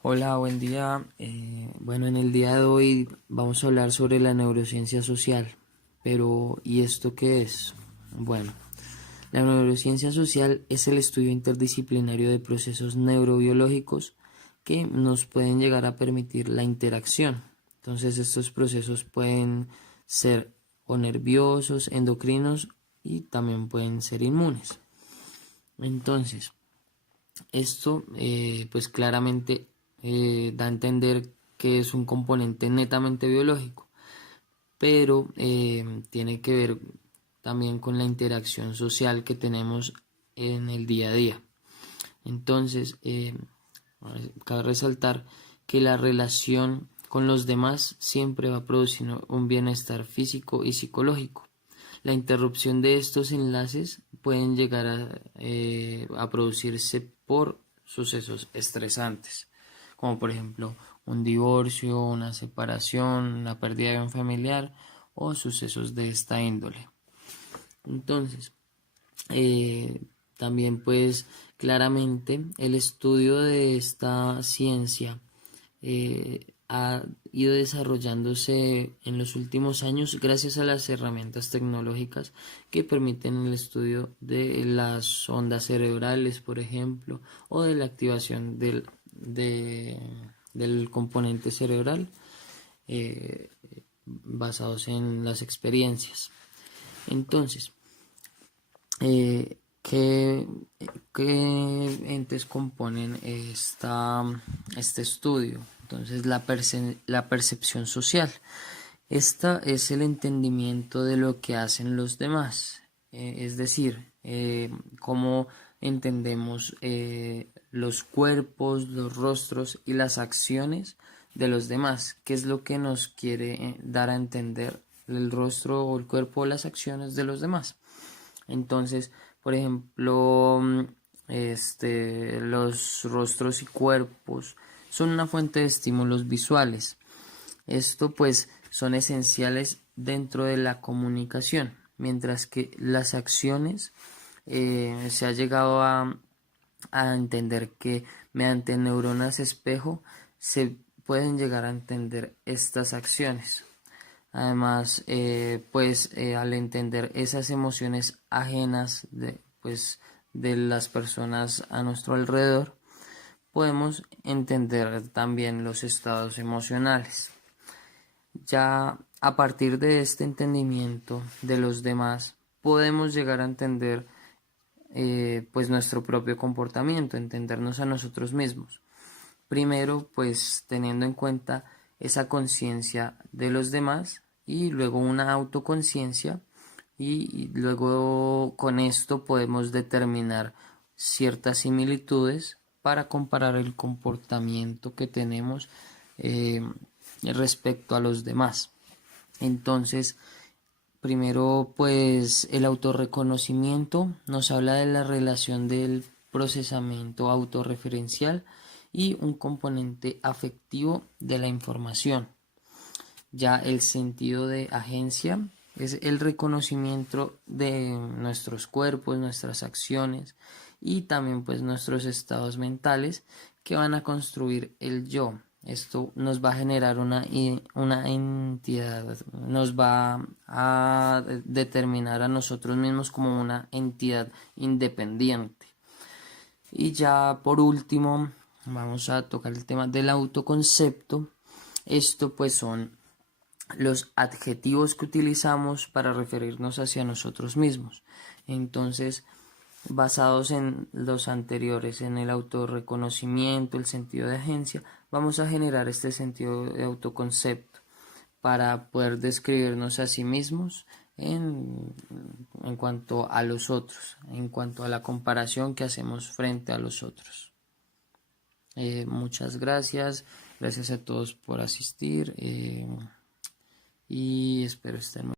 Hola, buen día. Bueno, en el día de hoy vamos a hablar sobre la neurociencia social. Pero, ¿y esto qué es? Bueno, la neurociencia social es el estudio interdisciplinario de procesos neurobiológicos que nos pueden llegar a permitir la interacción. Entonces, estos procesos pueden ser o nerviosos, endocrinos y también pueden ser inmunes. Entonces, esto pues claramente da a entender que es un componente netamente biológico, pero tiene que ver también con la interacción social que tenemos en el día a día. Entonces, cabe resaltar que la relación con los demás siempre va a producir un bienestar físico y psicológico. La interrupción de estos enlaces pueden llegar a producirse por sucesos estresantes, como por ejemplo un divorcio, una separación, la pérdida de un familiar o sucesos de esta índole. Entonces, eh, también pues claramente el estudio de esta ciencia ha ido desarrollándose en los últimos años gracias a las herramientas tecnológicas que permiten el estudio de las ondas cerebrales, por ejemplo, o de la activación del componente cerebral eh, basados en las experiencias. Entonces, ¿qué, qué entes componen este estudio? Entonces, la percepción social. Esta es el entendimiento de lo que hacen los demás, es decir, cómo entendemos los cuerpos, los rostros y las acciones de los demás, qué es lo que nos quiere dar a entender el rostro o el cuerpo o las acciones de los demás. Entonces, por ejemplo, los rostros y cuerpos son una fuente de estímulos visuales. Esto pues son esenciales dentro de la comunicación, mientras que las acciones se ha llegado a entender que mediante neuronas espejo se pueden llegar a entender estas acciones. Además, al entender esas emociones ajenas de las personas a nuestro alrededor, podemos entender también los estados emocionales. Ya a partir de este entendimiento de los demás, podemos llegar a entender pues nuestro propio comportamiento, entendernos a nosotros mismos. Primero, pues teniendo en cuenta esa conciencia de los demás y luego una autoconciencia y luego con esto podemos determinar ciertas similitudes para comparar el comportamiento que tenemos eh, respecto a los demás. Entonces, primero, pues el autorreconocimiento nos habla de la relación del procesamiento autorreferencial y un componente afectivo de la información. Ya el sentido de agencia es el reconocimiento de nuestros cuerpos, nuestras acciones y también pues nuestros estados mentales que van a construir el yo. Esto nos va a generar una entidad, nos va a determinar a nosotros mismos como una entidad independiente. Y ya por último, vamos a tocar el tema del autoconcepto. Esto pues son los adjetivos que utilizamos para referirnos hacia nosotros mismos. Entonces, basados en los anteriores, en el autorreconocimiento, el sentido de agencia, vamos a generar este sentido de autoconcepto para poder describirnos a sí mismos en cuanto a los otros, en cuanto a la comparación que hacemos frente a los otros. Muchas gracias, gracias a todos por asistir y espero estén muy